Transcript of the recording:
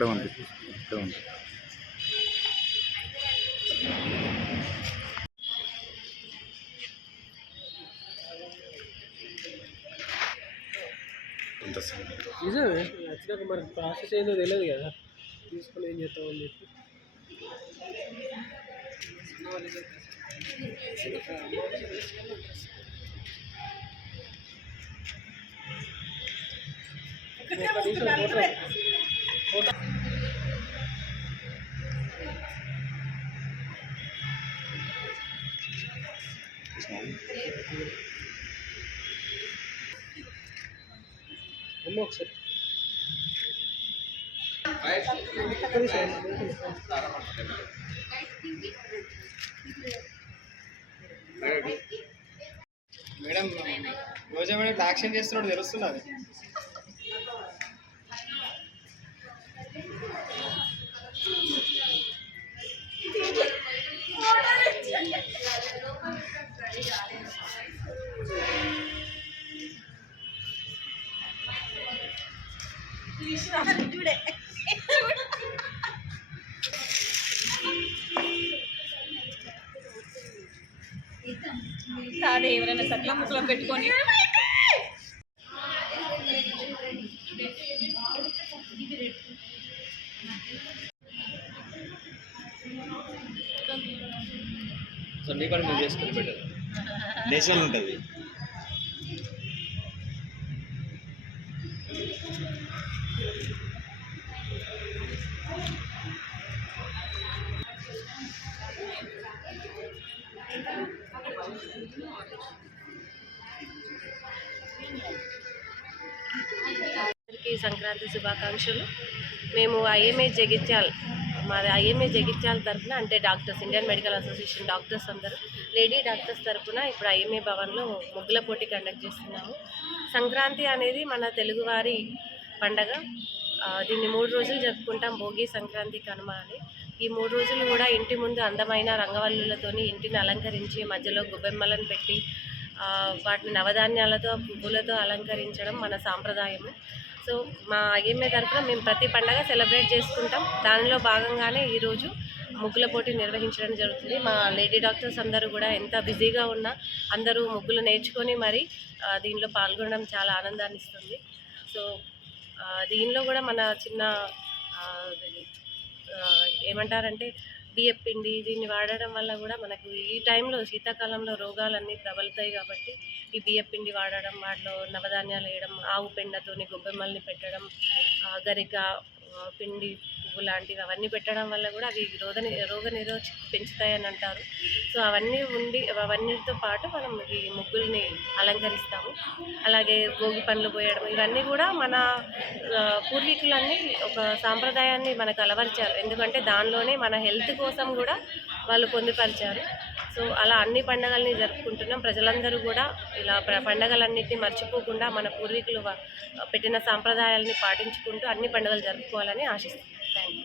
ఇప్పుడే ఉంది. నిజమే వచ్చినాక మరి ప్రాసెస్ ఏందో తెలియదు కదా, తీసుకొని ఏం చేస్తామని చెప్పి ఒకసారి మేడం రోజా మేడం యాక్షన్ చేస్తున్నాడు తెలుస్తున్నది. చూడే కాదే ఎవరైనా సట్ల ముక్కలో పెట్టుకొని సో నీ పని నువ్వు చేసుకుని పెట్టారు నేచురల్ ఉంటుంది. సంక్రాంతి శుభాకాంక్షలు. మేము ఐఎంఏ జగిత్యాల, మాది ఐఎంఏ జగిత్యాల తరఫున అంటే doctors, Indian medical association doctors అందరూ లేడీ డాక్టర్స్ తరఫున ఇప్పుడు ఐఎంఏ భవన్లో ముగ్గుల పోటీ కండక్ట్ చేస్తున్నాము. సంక్రాంతి అనేది మన తెలుగువారి పండగ. దీన్ని 3 రోజులు జరుపుకుంటాం. భోగి, సంక్రాంతి, కనుమ అని. ఈ 3 రోజులు కూడా ఇంటి ముందు అందమైన రంగవల్లులతోని ఇంటిని అలంకరించి మధ్యలో గొబ్బెమ్మలను పెట్టి వాటిని నవధాన్యాలతో, పువ్వులతో అలంకరించడం మన సాంప్రదాయము. సో మా ఐఎంఏ తరఫున మేము ప్రతి పండగ సెలబ్రేట్ చేసుకుంటాం. దానిలో భాగంగానే ఈరోజు ముగ్గుల పోటీ నిర్వహించడం జరుగుతుంది. మా లేడీ డాక్టర్స్ అందరూ కూడా ఎంత బిజీగా ఉన్నా అందరూ ముగ్గులు నేర్చుకొని మరి దీనిలో పాల్గొనడం చాలా ఆనందాన్ని ఇస్తుంది. సో దీనిలో కూడా మన చిన్న ఏమంటారంటే బియ్యం పిండి దీన్ని వాడడం వల్ల కూడా మనకు ఈ టైంలో శీతాకాలంలో రోగాలన్నీ ప్రబలుతాయి కాబట్టి ఈ బియ్యం పిండి వాడడం, వాటిలో నవధాన్యాలు వేయడం, ఆవు పెండతోని గొబ్బెమ్మల్ని పెట్టడం, గరిక, పిండి, పువ్వు లాంటివి అవన్నీ పెట్టడం వల్ల కూడా అవి రోగ నిరోధక పెంచుతాయని అంటారు. సో అవన్నీతో పాటు మనం ఈ ముగ్గుల్ని అలంకరిస్తాము. అలాగే భోగి పండ్లు పోయడం, ఇవన్నీ కూడా మన పూర్వీకులన్నీ ఒక సాంప్రదాయాన్ని మనకు అలవరిచారు. ఎందుకంటే దానిలోనే మన హెల్త్ కోసం కూడా వాళ్ళు పొందుపరిచారు. సో అలా అన్ని పండుగల్ని జరుపుకుంటున్నాం. ప్రజలందరూ కూడా ఇలా పండుగలన్నింటినీ మర్చిపోకుండా మన పూర్వీకులు పెట్టిన సాంప్రదాయాలని పాటించుకుంటూ అన్ని పండుగలు జరుపుకోవాలని ఆశిస్తున్నాం. Thank you.